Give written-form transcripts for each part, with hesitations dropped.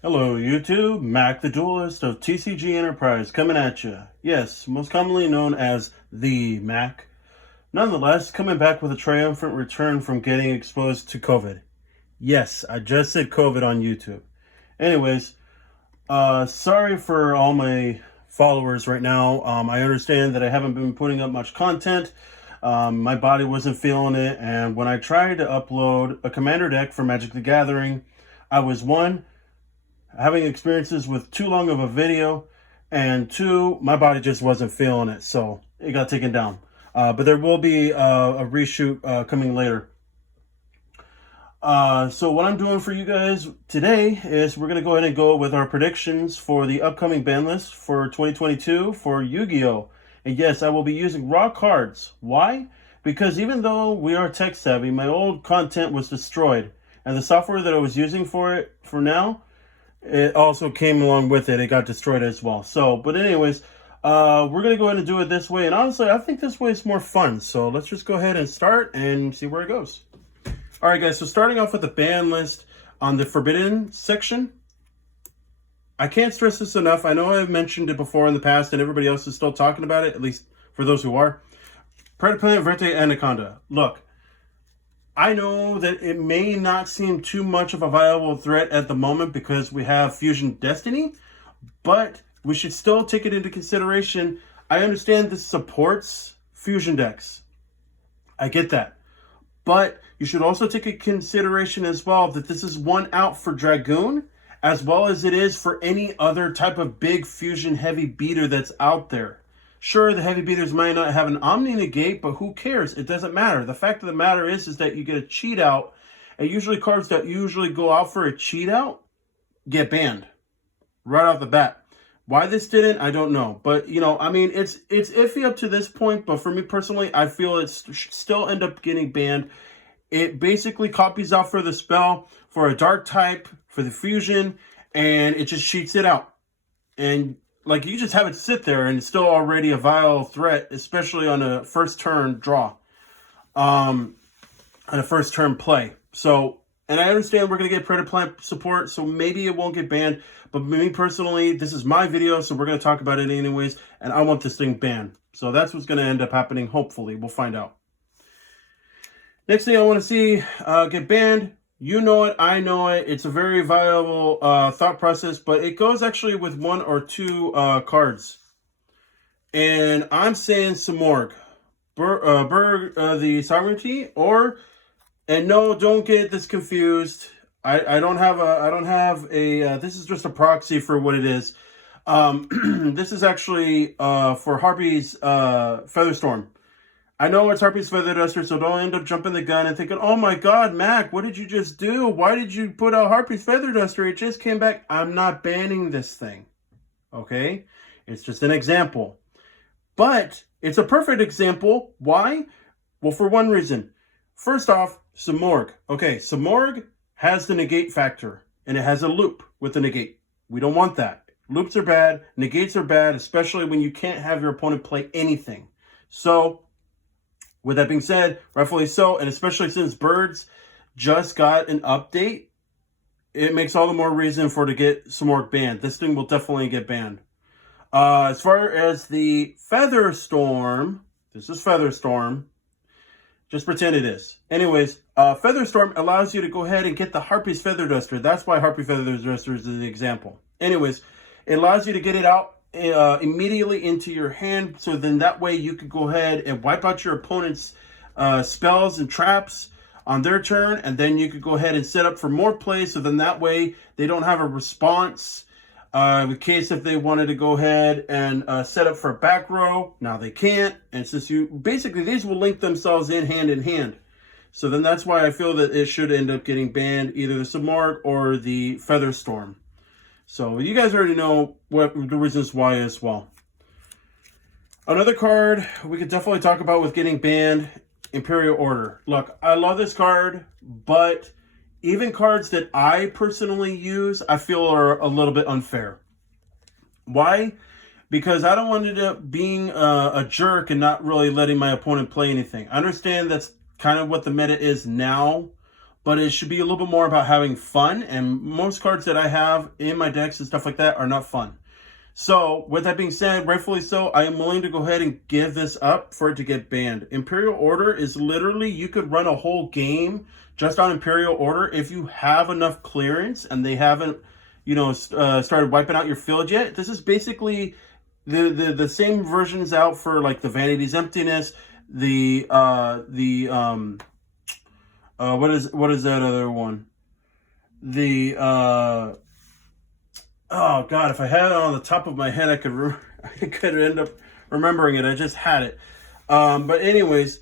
Hello YouTube, Mac the Duelist of TCG Enterprise coming at you. Yes, most commonly known as the Mac. Nonetheless, coming back with a triumphant return from getting exposed to COVID. Yes, I just said COVID on YouTube. Anyways, sorry for all my followers right now. I understand that I haven't been putting up much content. My body wasn't feeling it, and when I tried to upload a commander deck for Magic the Gathering, I was having experiences with too long of a video, and two, my body just wasn't feeling it, so it got taken down. But there will be a reshoot coming later. So what I'm doing for you guys today is we're going to go ahead and go with our predictions for the upcoming ban list for 2022 for Yu-Gi-Oh! And yes, I will be using raw cards. Why? Because even though we are tech savvy, my old content was destroyed, and the software that I was using for it for now, it also came along with it. It got destroyed as well. So, but anyways, we're going to go ahead and do it this way. And honestly, I think this way is more fun. So let's just go ahead and start and see where it goes. All right, guys. So starting off with the ban list on the Forbidden section. I can't stress this enough. I know I've mentioned it before in the past and everybody else is still talking about it, at least for those who are. Predaplant Verte Anaconda. Look, I know that it may not seem too much of a viable threat at the moment because we have Fusion Destiny, but we should still take it into consideration. I understand this supports Fusion decks. I get that. But you should also take into consideration as well that this is one out for Dragoon, as well as it is for any other type of big Fusion heavy beater that's out there. Sure, the heavy beaters might not have an Omni Negate, but who cares? It doesn't matter. The fact of the matter is that you get a cheat out, and usually cards that usually go out for a cheat out get banned right off the bat. Why this didn't, I don't know. But, you know, I mean, it's iffy up to this point, but for me personally, I feel it should still end up getting banned. It basically copies out for the spell, for a dark type, for the fusion, and it just cheats it out. And like, you just have it sit there and it's still already a vile threat, especially on a first turn draw. On a first turn play. So, and I understand we're going to get Predaplant support, so maybe it won't get banned. But me personally, this is my video, so we're going to talk about it anyways. And I want this thing banned. So that's what's going to end up happening, hopefully. We'll find out. Next thing I want to see get banned. You know it, I know it. It's a very viable thought process, but it goes actually with one or two cards. And I'm saying Samorg, Berg the Sovereignty, or, and no, don't get this confused. I don't have a, this is just a proxy for what it is. This is actually for Harpy's Featherstorm. I know it's Harpy's Feather Duster, so don't end up jumping the gun and thinking, oh my god, Mac, what did you just do? Why did you put out Harpy's Feather Duster? It just came back. I'm not banning this thing. Okay? It's just an example. But it's a perfect example. Why? Well, for one reason. First off, Samorg. Okay, Samorg has the negate factor, and it has a loop with the negate. We don't want that. Loops are bad. Negates are bad, especially when you can't have your opponent play anything. So, with that being said, rightfully so, and especially since Birds just got an update, it makes all the more reason for it to get Samorg banned. This thing will definitely get banned. As far as the Featherstorm, this is Featherstorm. Just pretend it is. Anyways, Featherstorm allows you to go ahead and get the Harpy's Feather Duster. That's why Harpy Feather Duster is the example. Anyways, it allows you to get it out immediately into your hand, so then that way you could go ahead and wipe out your opponent's spells and traps on their turn, and then you could go ahead and set up for more plays, so then that way they don't have a response in case if they wanted to go ahead and set up for a back row. Now they can't, and since you basically these will link themselves in hand, so then that's why I feel that it should end up getting banned, either the Samorg or the Featherstorm. So you guys already know what the reasons why as well. Another card we could definitely talk about with getting banned, Imperial Order. Look, I love this card, but even cards that I personally use, I feel are a little bit unfair. Why? Because I don't want to end up being a jerk and not really letting my opponent play anything. I understand that's kind of what the meta is now, but it should be a little bit more about having fun. And most cards that I have in my decks and stuff like that are not fun. So, with that being said, rightfully so, I am willing to go ahead and give this up for it to get banned. Imperial Order is literally, you could run a whole game just on Imperial Order if you have enough clearance and they haven't, you know, started wiping out your field yet. This is basically the same versions out for like the Vanity's Emptiness, what is that other one? Oh God, if I had it on the top of my head, I could end up remembering it. I just had it. But anyways,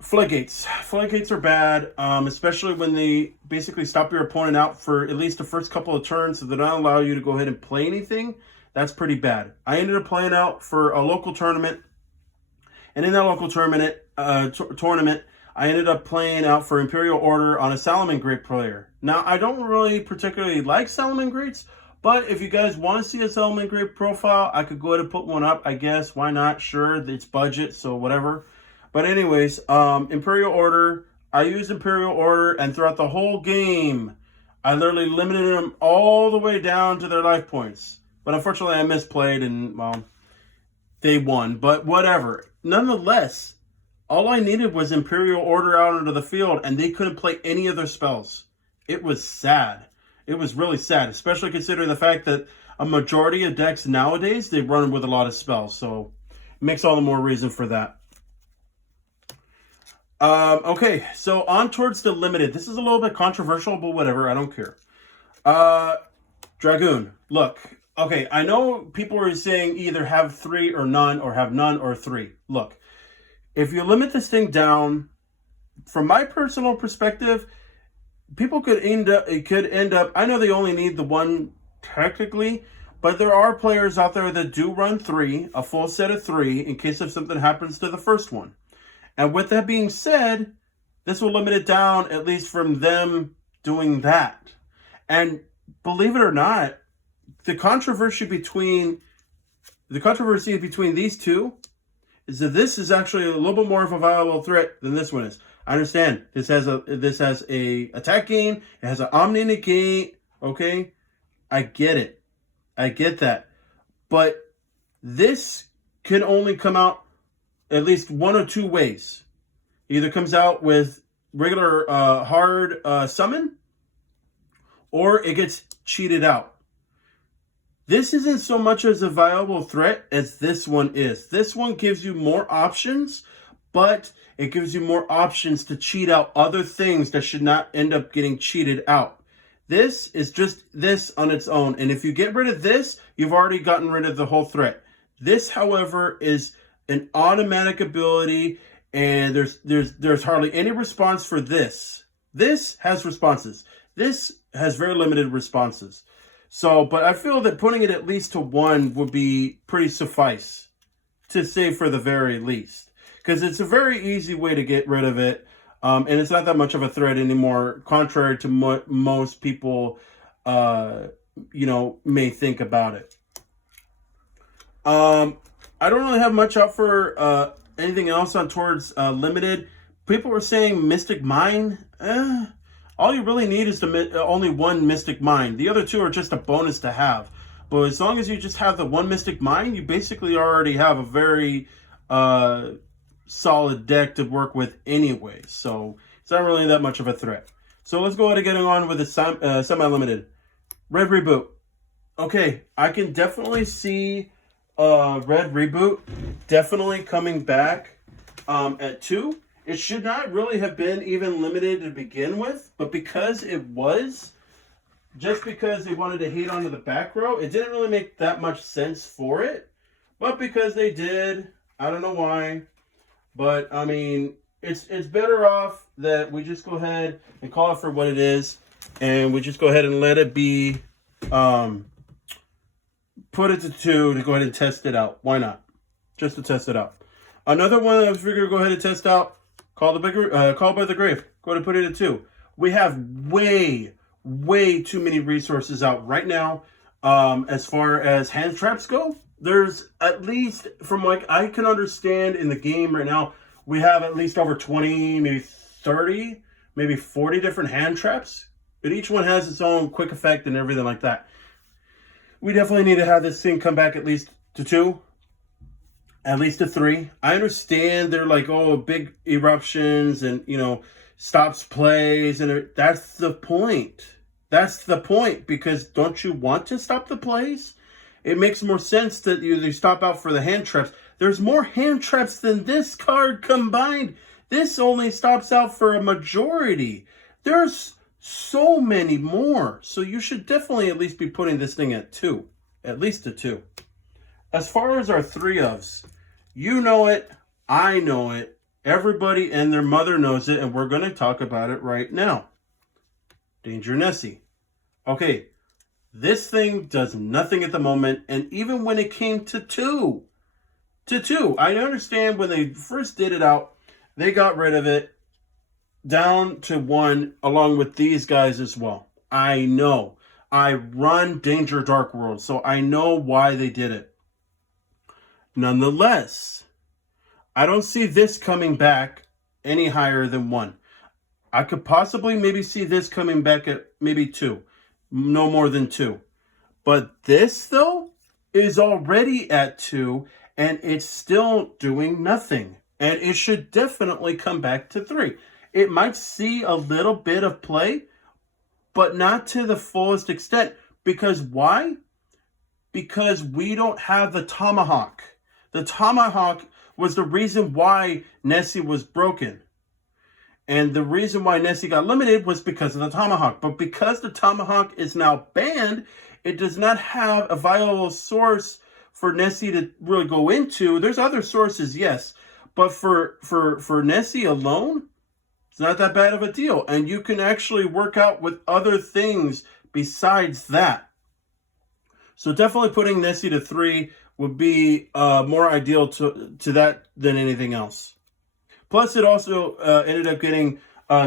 floodgates. Floodgates are bad, especially when they basically stop your opponent out for at least the first couple of turns, so they don't allow you to go ahead and play anything. That's pretty bad. I ended up playing out for a local tournament, and in that local tournament, I ended up playing out for Imperial Order on a Salamangreat player. Now, I don't really particularly like Salamangreats, but if you guys want to see a Salamangreat profile, I could go ahead and put one up, I guess. Why not? Sure, it's budget, so whatever. But anyways, Imperial Order, I used Imperial Order, and throughout the whole game, I literally limited them all the way down to their life points. But unfortunately, I misplayed, and, well, they won. But whatever. Nonetheless, all I needed was Imperial Order out onto the field, and they couldn't play any of their spells. It was sad. It was really sad, especially considering the fact that a majority of decks nowadays, they run with a lot of spells. So, it makes all the more reason for that. Okay, so on towards the limited. This is a little bit controversial, but whatever. I don't care. Dragoon. Look, okay, I know people are saying either have 3 or none, or have none or 3. Look, if you limit this thing down, from my personal perspective, people could end up, I know they only need the 1 technically, but there are players out there that do run 3, a full set of 3, in case if something happens to the first one. And with that being said, this will limit it down, at least from them doing that. And believe it or not, the controversy between these two is that this is actually a little bit more of a viable threat than this one is. I understand this has a attack gain, it has an omni negate, okay? I get it. I get that. But this can only come out at least 1 or 2 ways. It either comes out with regular hard summon, or it gets cheated out. This isn't so much as a viable threat as this one is. This one gives you more options, but it gives you more options to cheat out other things that should not end up getting cheated out. This is just this on its own. And if you get rid of this, you've already gotten rid of the whole threat. This, however, is an automatic ability, and there's hardly any response for this. This has responses. This has very limited responses. So, but I feel that putting it at least to 1 would be pretty suffice, to say for the very least. Because it's a very easy way to get rid of it, and it's not that much of a threat anymore, contrary to what most people, may think about it. I don't really have much out for anything else on towards limited. People were saying Mystic Mine. All you really need is only 1 Mystic Mine. The other 2 are just a bonus to have. But as long as you just have the 1 Mystic Mine, you basically already have a very solid deck to work with anyway. So it's not really that much of a threat. So let's go ahead and get on with the semi-limited. Red Reboot. Okay, I can definitely see Red Reboot definitely coming back at 2. It should not really have been even limited to begin with, but because it was, just because they wanted to hate onto the back row, it didn't really make that much sense for it. But because they did, I don't know why, but I mean, it's better off that we just go ahead and call it for what it is, and we just go ahead and let it be, put it to 2 to go ahead and test it out. Why not? Just to test it out. Another one I figured to go ahead and test out, Call by the Grave. Go ahead and put it at 2. We have way too many resources out right now. As far as hand traps go, there's at least, from like I can understand in the game right now, we have at least over 20, maybe 30 maybe 40 different hand traps. But each one has its own quick effect and everything like that. We definitely need to have this thing come back at least to 2. At least to 3. I understand they're like, oh, big eruptions and, you know, stops plays. And that's the point. That's the point. Because don't you want to stop the plays? It makes more sense that you stop out for the hand traps. There's more hand traps than this card combined. This only stops out for a majority. There's so many more. So you should definitely at least be putting this thing at 2. At least a 2. As far as our 3-ofs, you know it, I know it, everybody and their mother knows it, and we're going to talk about it right now. Danger Nessie. Okay, this thing does nothing at the moment, and even when it came to 2, I understand when they first did it out, they got rid of it down to 1 along with these guys as well. I know. I run Danger Dark World, so I know why they did it. Nonetheless, I don't see this coming back any higher than 1. I could possibly maybe see this coming back at maybe 2. No more than 2. But this, though, is already at 2, and it's still doing nothing. And it should definitely come back to 3. It might see a little bit of play, but not to the fullest extent. Because why? Because we don't have the tomahawk. The tomahawk was the reason why Nessie was broken. And the reason why Nessie got limited was because of the tomahawk. But because the tomahawk is now banned, it does not have a viable source for Nessie to really go into. There's other sources, yes. But for Nessie alone, it's not that bad of a deal. And you can actually work out with other things besides that. So definitely putting Nessie to 3 would be more ideal to that than anything else. Plus, it also ended up getting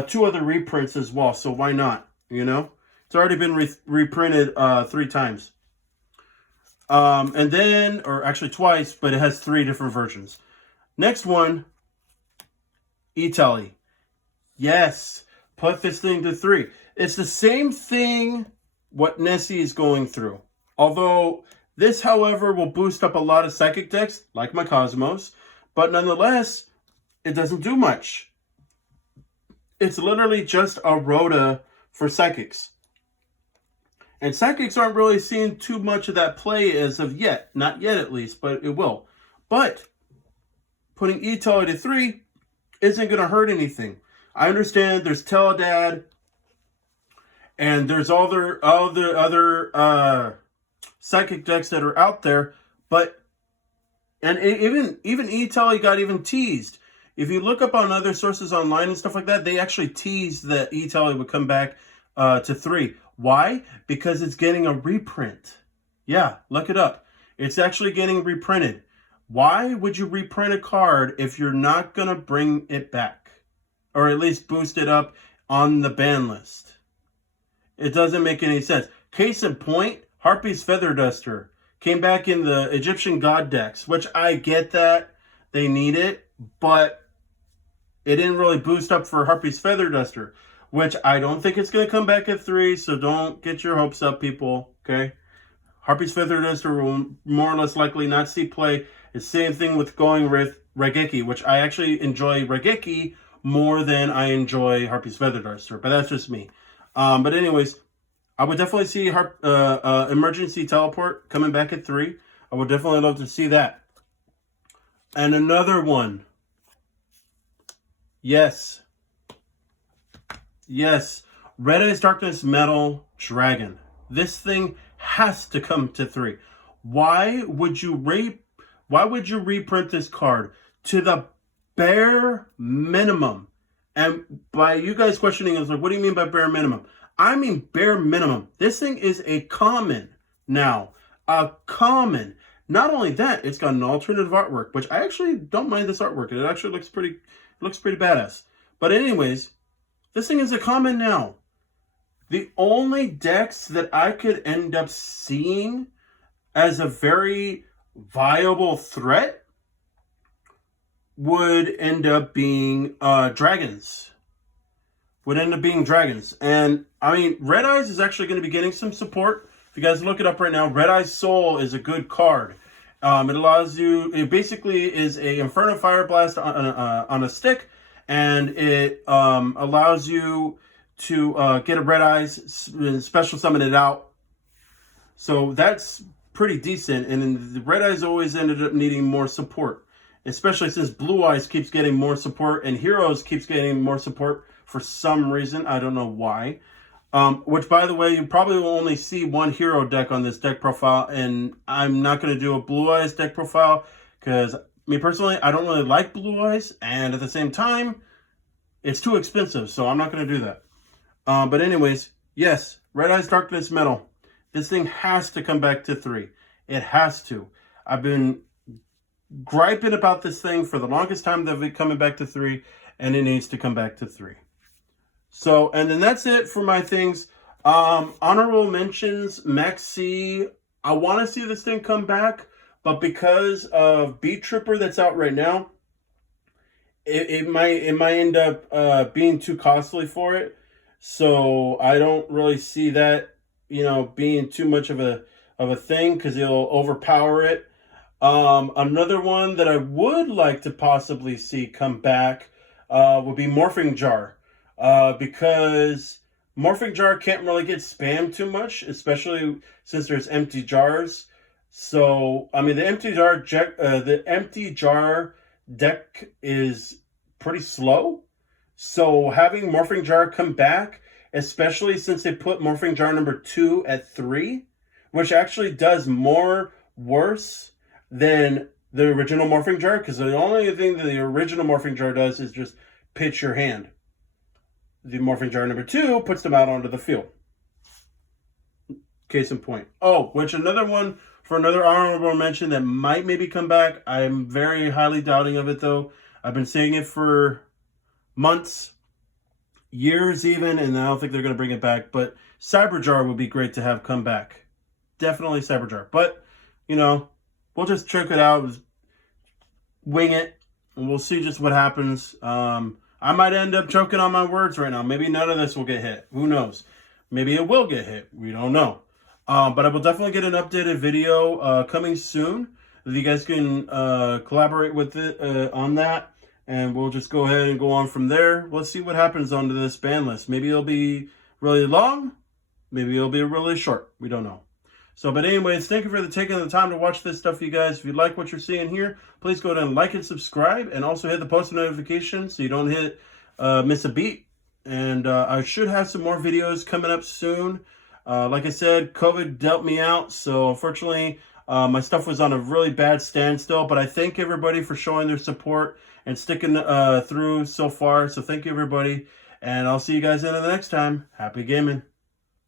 2 other reprints as well. So why not? You know, it's already been reprinted 3 times. And then, or actually twice, but it has 3 different versions. Next one, Etoile. Yes, put this thing to 3. It's the same thing what Nessie is going through. Although this, however, will boost up a lot of psychic decks, like my Cosmos. But nonetheless, it doesn't do much. It's literally just a Rhoda for psychics. And psychics aren't really seeing too much of that play as of yet. Not yet, at least, but it will. But putting Etoile to 3 isn't going to hurt anything. I understand there's Teledad, and there's all the other psychic decks that are out there, but and even Etoile got even teased. If you look up on other sources online and stuff like that, they actually teased that Etoile would come back to 3. Why? Because it's getting a reprint. Yeah, look it up. It's actually getting reprinted. Why would you reprint a card if you're not going to bring it back? Or at least boost it up on the ban list? It doesn't make any sense. Case in point, Harpy's Feather Duster came back in the Egyptian God decks, which I get that they need it, but it didn't really boost up for Harpy's Feather Duster, which I don't think it's going to come back at 3, so don't get your hopes up, people, okay? Harpy's Feather Duster will more or less likely not see play. It's the same thing with going with Raigeki, which I actually enjoy Raigeki more than I enjoy Harpy's Feather Duster, but that's just me. But anyways, I would definitely see Emergency Teleport coming back at 3. I would definitely love to see that. And another one. Yes. Yes. Red Eyes Darkness Metal Dragon. This thing has to come to 3. Why would you reprint this card to the bare minimum? And by you guys questioning, is like, what do you mean by bare minimum? I mean bare minimum. This thing is a common now. A common. Not only that, it's got an alternative artwork, which I actually don't mind this artwork. It actually looks pretty badass. But anyways, this thing is a common now. The only decks that I could end up seeing as a very viable threat would end up being dragons. would end up being dragons. And I mean, Red Eyes is actually going to be getting some support. If you guys look it up right now, Red Eyes Soul is a good card. It allows you, it basically is a Inferno Fire Blast on a stick, and it allows you to get a Red Eyes, special summon it out. So that's pretty decent, and the Red Eyes always ended up needing more support, especially since Blue Eyes keeps getting more support and Heroes keeps getting more support for some reason. I don't know why. Which, by the way, you probably will only see one hero deck on this deck profile, and I'm not going to do a Blue Eyes deck profile because, me personally, I don't really like Blue Eyes, and at the same time, it's too expensive, so I'm not going to do that. But anyways, yes, Red Eyes Darkness Metal. This thing has to come back to 3. It has to. I've been griping about this thing for the longest time that it's coming back to 3, and it needs to come back to 3. So, and then that's it for my things. Honorable mentions, Maxi. I want to see this thing come back, but because of Beat Tripper that's out right now, it might end up being too costly for it. So I don't really see that, you know, being too much of a thing because it'll overpower it. Another one that I would like to possibly see come back would be Morphing Jar. Because Morphing Jar can't really get spammed too much, especially since there's empty jars. So, I mean, the empty jar deck is pretty slow. So having Morphing Jar come back, especially since they put Morphing Jar number 2 at 3, which actually does more worse than the original Morphing Jar, because the only thing that the original Morphing Jar does is just pitch your hand. The Morphing Jar number 2 puts them out onto the field. Case in point. Oh, which another one for another honorable mention that might maybe come back. I'm very highly doubting of it, though. I've been saying it for months, years even, and I don't think they're going to bring it back. But Cyber Jar would be great to have come back. Definitely Cyber Jar. But, you know, we'll just check it out, wing it, and we'll see just what happens. I might end up choking on my words right now. Maybe none of this will get hit. Who knows? Maybe it will get hit. We don't know. But I will definitely get an updated video coming soon. You guys can collaborate with it on that. And we'll just go ahead and go on from there. Let's see what happens onto this ban list. Maybe it'll be really long. Maybe it'll be really short. We don't know. So, but anyways, thank you for taking the time to watch this stuff, you guys. If you like what you're seeing here, please go down and like and subscribe, and also hit the post notification so you don't miss a beat. And I should have some more videos coming up soon. Like I said, COVID dealt me out, so unfortunately, my stuff was on a really bad standstill. But I thank everybody for showing their support and sticking through so far. So thank you, everybody, and I'll see you guys in the next time. Happy gaming.